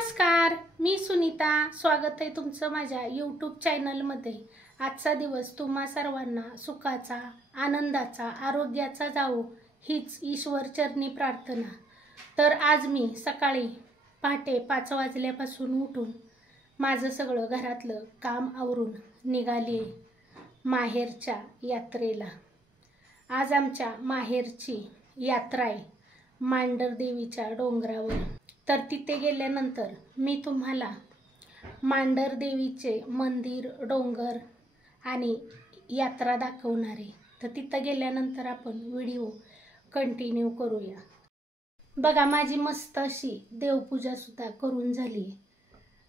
नमस्कार, मी सुनीता. स्वागत आहे तुमचं माझ्या यूट्यूब चॅनलमध्ये. आजचा दिवस तुम्हा सर्वांना सुखाचा, आनंदाचा, आरोग्याचा जावो हीच ईश्वर चरणी प्रार्थना. तर आज मी सकाळी पहाटे 5 वाजल्यापासून उठून माझं सगळं घरातलं काम आवरून निघाली माहेरच्या यात्रेला. आज आमच्या माहेरची यात्रा आहे मांढर देवीच्या डोंगरावर. तर तिथे गेल्यानंतर मी तुम्हाला मांढर देवीचे मंदिर, डोंगर आणि यात्रा दाखवणार आहे. तर तिथं गेल्यानंतर आपण व्हिडिओ कंटिन्यू करूया. बघा, माझी मस्त अशी देवपूजा सुद्धा करून झाली.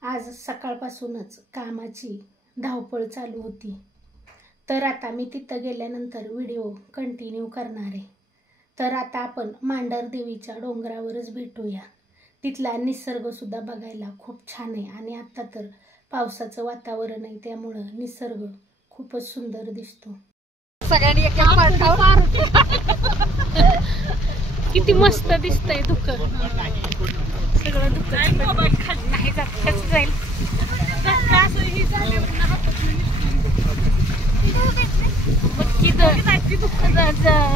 आज सकाळपासूनच कामाची धावपळ चालू होती. तर आता मी तिथं गेल्यानंतर व्हिडिओ कंटिन्यू करणार आहे. तर आता आपण मांढर देवीच्या डोंगरावरच भेटूया. तिथला निसर्ग सुद्धा बघायला खूप छान आहे आणि आता तर पावसाचं वातावरण आहे, त्यामुळं निसर्ग खूपच सुंदर दिसतो. सगळ्यांनी किती मस्त दिसतंय दुःख सगळं दुःख नाही जात कसं जाईल.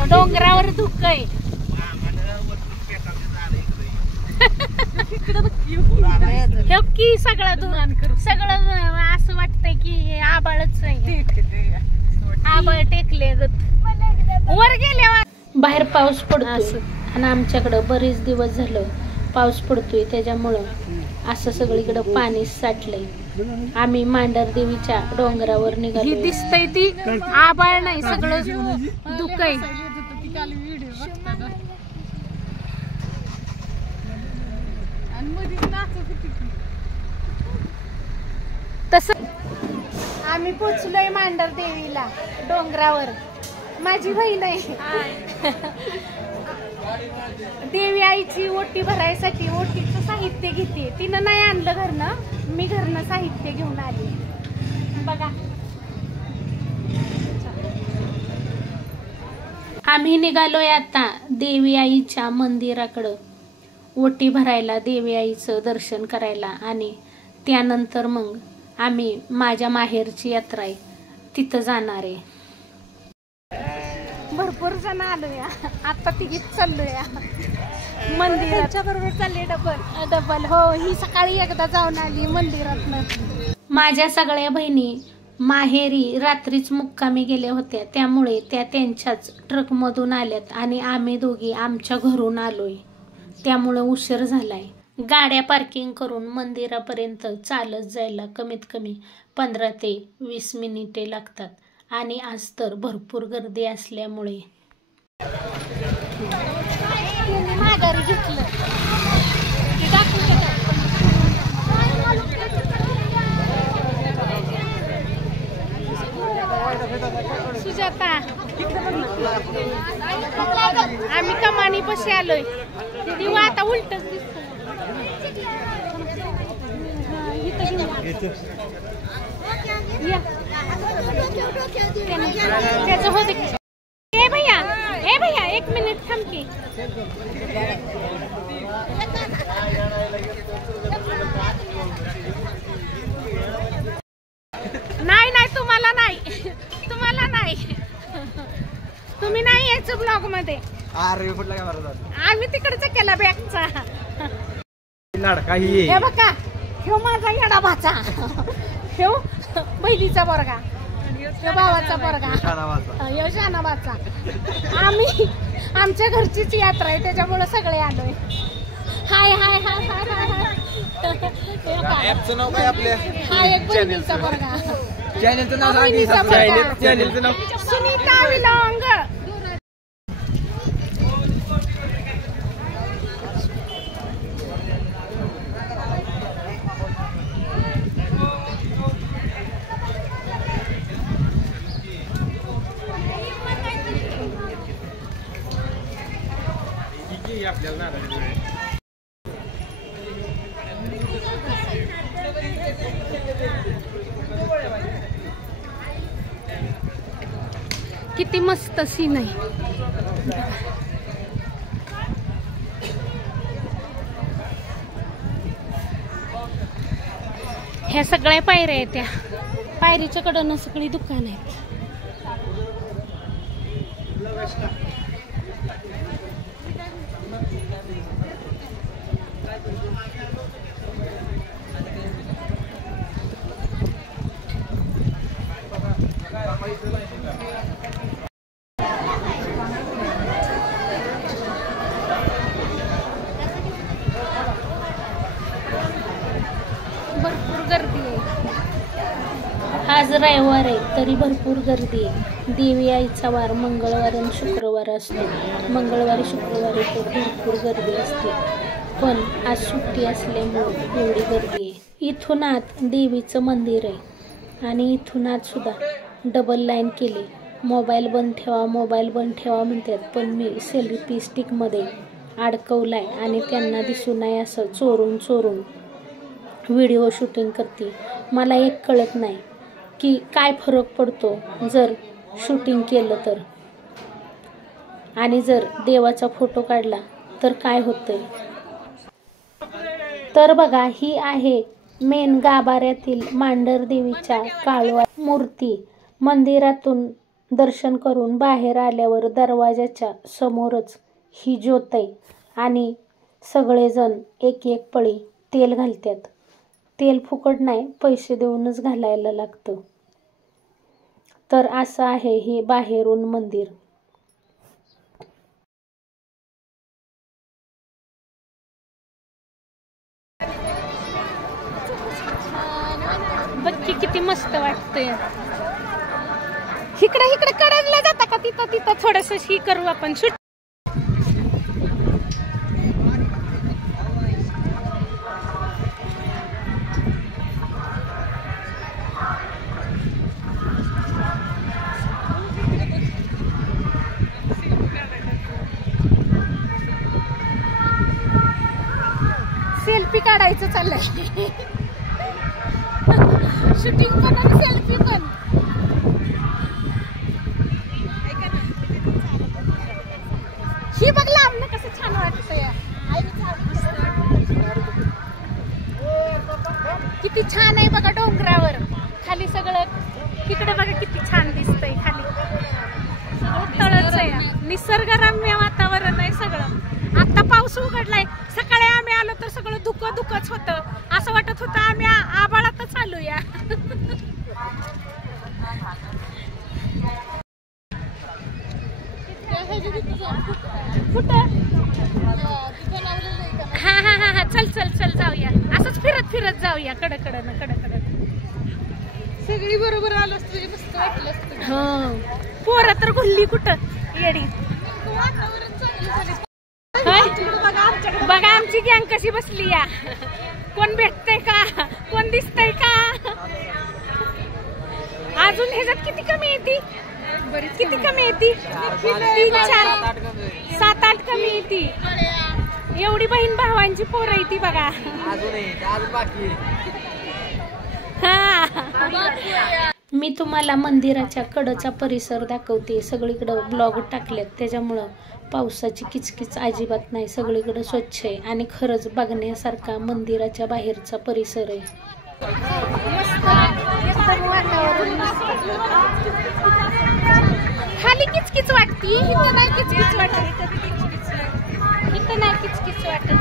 डोंगरावर दुःख आहे. सगळं असं वाटतंय की आबाळच आहे, आबाळ टेकले वर गेल्या. बाहेर पाऊस पडतोय आणि आमच्याकडं बरेच दिवस झालं पाऊस पडतोय, त्याच्यामुळं असं सगळीकडं पाणी साठलंय. आम्ही मांढर देवीच्या डोंगरावर निघालो. दिसतंय ती आबाळ नाही, सगळं दुःख आहे. तस आम्ही पोचलोय मांढर देवीला डोंगरावर. माझी बहीण आहे. देवी आईची ओटी भरायसाठी ओटीचं साहित्य घेते. तिनं नाही आणलं घरनं, मी घरनं साहित्य घेऊन आली. बघा, आम्ही निघालोय आता देवी आईच्या मंदिराकडं ओटी भरायला, देवी आईचं दर्शन करायला आणि त्यानंतर मग आम्ही माझ्या माहेरची यात्रा आहे तिथं जाणार आहे. भरपूर जण आलोय आता, तिघीत चाललोय मंदिराच्या बरोबर चालले. डबल हो, ही सकाळी एकदा जाऊन आली मंदिरात. माझ्या सगळ्या बहिणी माहेरी रात्रीच मुक्कामी गेल्या होत्या, त्यामुळे त्या त्यांच्याच ट्रकमधून आल्यात आणि आम्ही दोघी आमच्या घरून आलोय, त्यामुळं उशीर झालाय. गाड्या पार्किंग करून मंदिरापर्यंत चालत जायला कमीत कमी 15 ते 20 मिनिटे लागतात आणि आज तर भरपूर गर्दी असल्यामुळे माघारी घेतलं. सुजाता, आम्ही कमानी पशी आलोय. दिवा आता उलटच दिसत. ए भैया 1 मिनिट थांब की. नाही तुम्हाला नाही, तुम्हाला नाही, तुम्ही नाही यायचं ब्लॉग मध्ये. आम्ही तिकडचा केला बॅगचा. हे बघा, ह्यो माझा येडा भाचा, ह्यो बहिणीचा पोरगा, ह्यो भावाचा पोरगा, ह्यो शानाबाचा. आम्ही आमच्या घरचीच यात्रा आहे, त्याच्यामुळे सगळे आलोय. हाय हाय हाय हाय हाय हाय. हा एक बहिणीचा पोरगा. चॅनलचं नाव सुनीता विलॉंग. किती मस्त सीन आहे. ह्या सगळ्या पायऱ्या आहेत, त्या पायरीच्या कडनं सगळी दुकान आहेत. भरपूर गर्दी आहे. आज रविवार आहे तरी भरपूर गर्दी आहे. देवी आईचा वार मंगळवार आणि शुक्रवार असतो. मंगळवारी शुक्रवारी तर भरपूर गर्दी असते, पण आज सुट्टी असल्यामुळे एवढी गर्दी आहे. इथून आत देवीचं मंदिर आहे आणि इथून आत सुद्धा डबल लाईन केली. मोबाईल बंद ठेवा, मोबाईल बंद ठेवा म्हणतात, पण मी सेल्फी स्टिकमध्ये अडकवलाय आणि त्यांना दिसू नये असं चोरून चोरून व्हिडिओ शूटिंग करते. मला एक कळत नाही की काय फरक पडतो जर शूटिंग केलं तर, आणि जर देवाचा फोटो काढला तर काय होतंय. तर बघा, ही आहे मेन गाभाऱ्यातील मांढर देवीच्या काळवा मूर्ती. मंदिरातून दर्शन करून बाहेर आल्यावर दरवाजाच्या समोरच ही ज्योत आहे आणि सगळेजण एक एक पळी तेल घालतात. तेल फुकट नाही, पैसे देऊनच घालायला लागतं. तर असं आहे हे बाहेरून मंदिर. बघ किती मस्त वाटतंय. इकडे इकडे कडेला जाता का, तिथं तिथं थोडस ही करू आपण शूट. सेल्फी काढायचं चाललंय. शूटिंग पण आणि सेल्फी पण. ही बघ लांब ना कसं छान वाटतंय. किती छान आहे बघा डोंगरावर खाली सगळं. तिकडे बघा किती छान दिसतंय खाली. तळच आहे, निसर्गरम्य वातावरण आहे सगळं. आता पाऊस उघडलाय. सकाळी आम्ही आलो तर सगळं धुकंच होतं. असं वाटत होतं आम्ही आभाळातच आलोया. कुठं? हा हा हा हा, चल चल चल जाऊया. असंच फिरत फिरत जाऊया कडकडन. सगळी बरोबर आलो असतो, मस्त वाटलं असतं. हो, पोरं तर गुल्ली कुठं येडी. बघा आमची गँग कशी बसली या. कोण भेटतंय का, कोण दिसतंय का. अजून ह्याच्यात किती कमी येते, किती कमी येते. 3, 4, 7, 8 कमी येते. एवढी बहीण भावांची पोरं येते बघा. हा, मी तुम्हाला मंदिराच्या कडचा परिसर दाखवते. सगळीकडं ब्लॉग टाकलेत, त्याच्यामुळं पावसाची किचकिच अजिबात नाही. सगळीकडे स्वच्छ आहे आणि खरंच बघण्यासारखा मंदिराच्या बाहेरचा परिसर आहे. खाली किचकिच वाटती, इथं नाही किचकिच वाटत. इथं नाही किचकिच वाटत.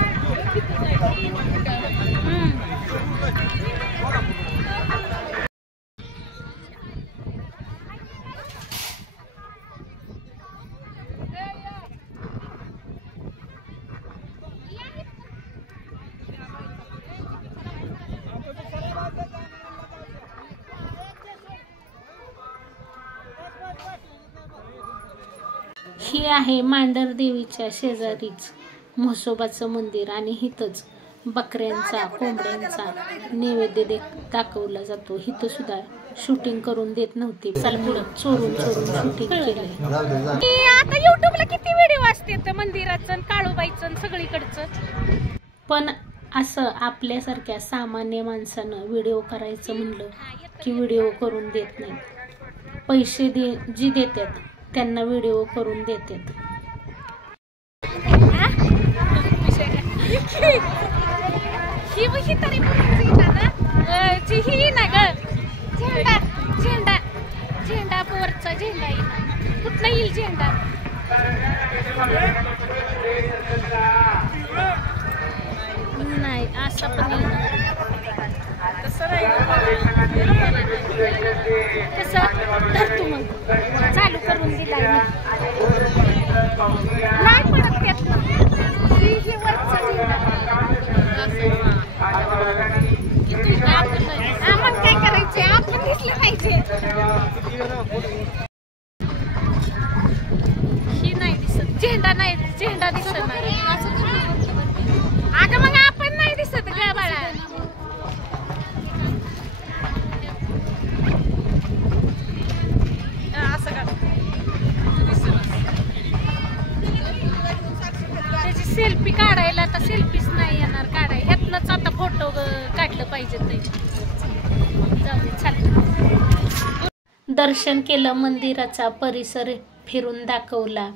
ही आहे मांढर देवीच्या शेजारीच म्हसोबाचं मंदिर आणि हिथंच बकऱ्यांचा कोंबड्यांचा नैवेद्य दाखवला जातो. हिथं सुद्धा शूटिंग करून देत नव्हते. चोरून चोरून शूटिंग केलंय. आता युट्यूबला किती व्हिडिओ असते मंदिराचं, काळूबाईचं, सगळीकडचं. पण असं आपल्यासारख्या सामान्य माणसानं व्हिडिओ करायचं म्हणलं की व्हिडिओ करून देत नाही. पैसे जी देतात त्यांना व्हिडिओ करून देतात. ही ही तरी ही ना ग झेंडा झेंडा झेंडा वरचा झेंडा येईल कुठला येईल झेंडा नाही असं पण कसं धरतो मग चालू करून दिला नाही पडत त्यात ही वरचा झेंडा आपण काय करायचे आपण दिसलं पाहिजे ही नाही दिसत झेंडा नाही झेंडा दिसत नाही अगं मग आपण नाही दिसत ग बाळा असं का त्याची सेल्फी काढायला तर सेल्फीच नाही येणार काढाय ह्यातनंच आता फोटो काढलं पाहिजे ते जाऊ दे चाल दर्शन केलं मंदिराचा परिसर फिरून दाखवला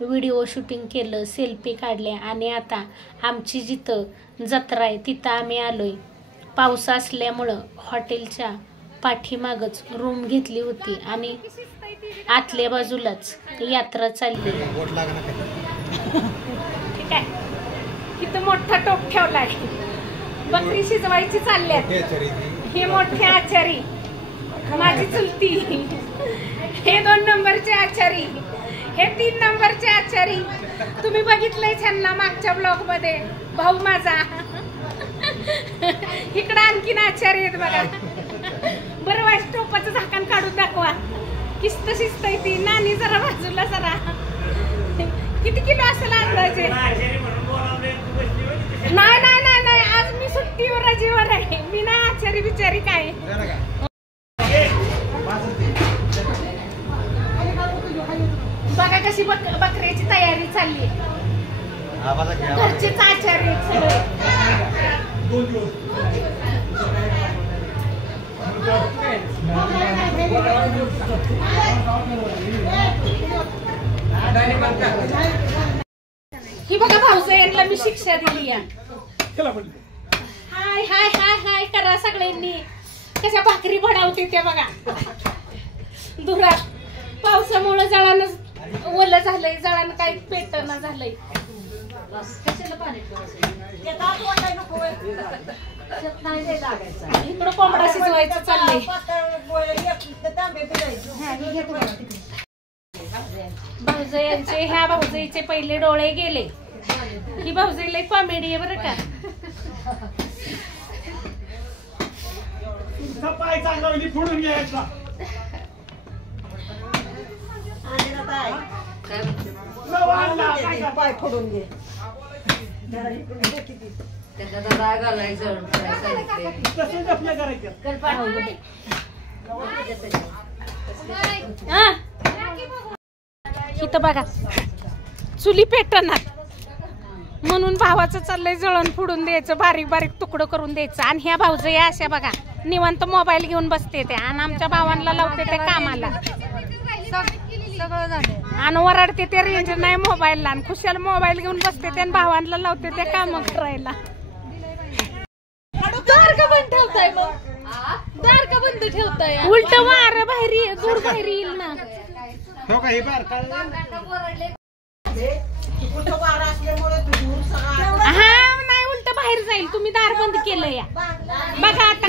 व्हिडिओ शूटिंग केलं सेल्फी काढल्या आणि आता आमची जिथं जत्रा आहे तिथं आम्ही आलोय पाऊस असल्यामुळं हॉटेलच्या पाठीमागच रूम घेतली होती आणि आतल्या बाजूलाच यात्रा चालली ठीक आहे इथं मोठा टोप ठेवलाय बकरी शिजवायची चालल्यात हे मोठे आचारी माझी चुलती हे 2 नंबरचे आचारी हे 3 नंबरचे आचारी तुम्ही बघितलंय त्यांना मागच्या ब्लॉग मध्ये भाऊ माझा इकडं आणखीन आचारी आहेत बघा बरं वाईट टोपाचं झाकण काढून दाखवा किस्त शिस्त ती नानी जरा बाजूला जरा किती किलो असेल अंदाजे नाही नाही नाही नाही आज मी सुट्टीवर रजेवर आहे मी ना आचारी बिचारी काय बघा कशी बकऱ्याची तयारी चालली घरचेच आचार्य ही बघा भाऊजाईला मी शिक्षा दिली हाय हाय हाय हाय करा सगळ्यांनी कशा भाकरी बनवते ते बघा दुरात पावसामुळे जळानं ओलं झालंय जळानं काही पेटना झालंय इकडं कोंबडा शिजवायचं चाललंय भाऊजाईचे ह्या भाऊजाईचे पहिले डोळे गेले ही भाऊजाई लई कॉमेडी आहे बरं का पाय फोडून घे इथं बघा चुली पेटणार म्हणून भावाचं चाललंय जळण फोडून द्यायचं बारीक बारीक तुकडं करून द्यायचं आणि ह्या भाऊजाई अशा बघा निवांत मोबाईल घेऊन बसते ते आणि आमच्या भावांना लावते ते कामाला आणि वरडते ते रेंज नाही मोबाईलला आणि खुशाल मोबाईल घेऊन बसते ते आणि भावांना लावते ते काम करायला दार का बंद ठेवताय मग दार का बंद ठेवताय उलट वार बाहेर दूर बाहेर येईल ना हा नाही उलट बाहेर जाईल तुम्ही दार बंद केलं या बघा आता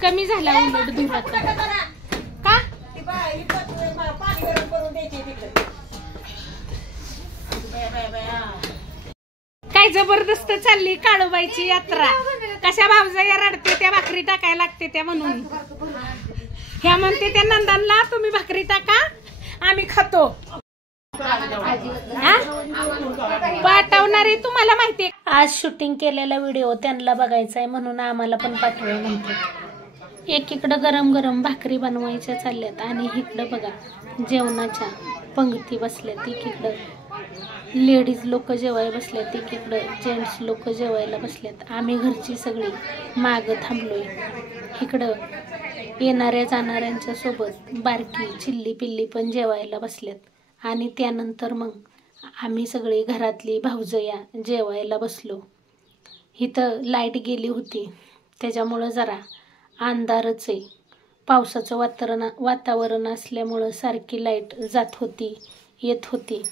कमी झाला उलट दूर का काय जबरदस्त चालली काळूबाईची यात्रा कशा भावजाया रडते त्या भाकरी टाकायला लागते त्या म्हणून ह्या म्हणते त्या नंदांना तुम्ही भाकरी टाका आम्ही खातो पाठवणारे तुम्हाला माहितीये आज शूटिंग केलेला व्हिडिओ त्यांना बघायचा आहे म्हणून आम्हाला पण पाठवा म्हणतात एकीकडं गरम गरम भाकरी बनवायच्या चालल्यात आणि इकडं बघा जेवणाच्या पंक्ती बसल्यात एकीकडं लेडीज लोक जेवायला बसल्यात एकीकडं जेंट्स लोक जेवायला बसल्यात आम्ही घरची सगळी मागं थांबलोय इकडं येणाऱ्या जाणाऱ्यांच्या सोबत बारकी चिल्ली पिल्ली पण जेवायला बसल्यात आणि त्यानंतर मग आम्ही सगळे घरातली भावजया जेवायला बसलो. इथं लाईट गेली होती, त्याच्यामुळं जरा अंधारच आहे. पावसाचं वातावरण असल्यामुळं सारखी लाईट जात होती येत होती.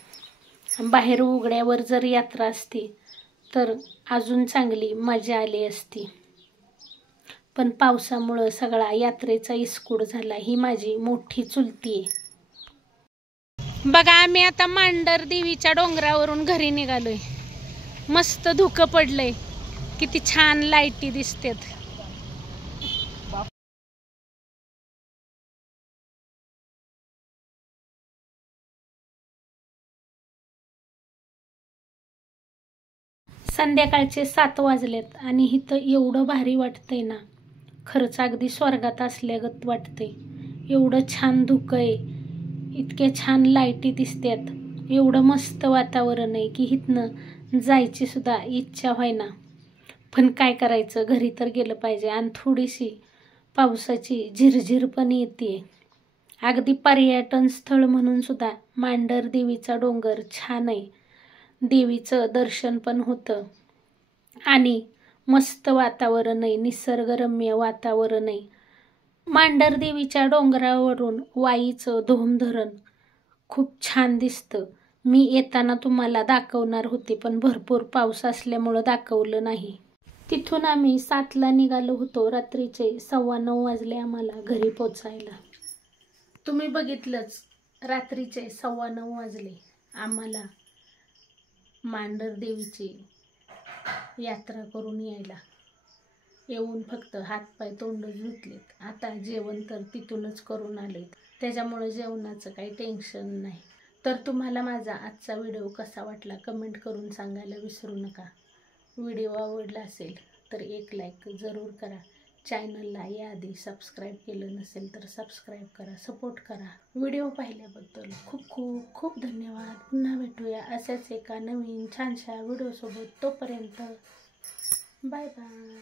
बाहेर उघड्यावर जर यात्रा असती तर अजून चांगली मजा आली असती, पण पावसामुळं सगळा यात्रेचा इस्कूट झाला. ही माझी मोठी चुलती आहे. बघा, आम्ही आता मांडर देवीच्या डोंगरावरून घरी निघालोय. मस्त धुकं पडलंय, किती छान लाईटी दिसतात. संध्याकाळचे 7 वाजलेत आणि इथं एवढं भारी वाटतंय ना, खरंच अगदी स्वर्गात असल्यागत वाटतंय. एवढं छान धुकं आहे, इतक्या छान लाईटी दिसतात, एवढं मस्त वातावरण आहे की इथनं जायची सुद्धा इच्छा व्हायना. पण काय करायचं, घरी तर गेलं पाहिजे. आणि थोडीशी पावसाची झिरझिर पण येते. अगदी पर्यटन स्थळ म्हणून सुद्धा मांडर देवीचा डोंगर छान आहे. देवीचं दर्शन पण होतं आणि मस्त वातावरण आहे, निसर्गरम्य वातावरण आहे. मांडर देवीच्या डोंगरावरून वाईचं धोमधरण खूप छान दिसतं. मी येताना तुम्हाला दाखवणार होते, पण भरपूर पाऊस असल्यामुळं दाखवलं नाही. तिथून आम्ही 7ला निघालो होतो. रात्रीचे 9:15 वाजले आम्हाला घरी पोचायला. तुम्ही बघितलंच, रात्रीचे 9:15 वाजले आम्हाला मांडर देवीची यात्रा करून यायला. येऊन फक्त हातपाय तोंड धुतलेत. आता जेवण तर तिथूनच करून आले, त्याच्यामुळे जेवणाचं काही टेन्शन नाही. तर तुम्हाला माझा आजचा व्हिडिओ कसा वाटला कमेंट करून सांगायला विसरू नका. व्हिडिओ आवडला असेल तर एक लाईक जरूर करा. चॅनलला याआधी सबस्क्राईब केलं नसेल तर सबस्क्राईब करा, सपोर्ट करा. व्हिडिओ पाहिल्याबद्दल खूप खूप खूप धन्यवाद. पुन्हा भेटूया अशाच एका नवीन छानशा व्हिडिओसोबत. तोपर्यंत बाय बाय.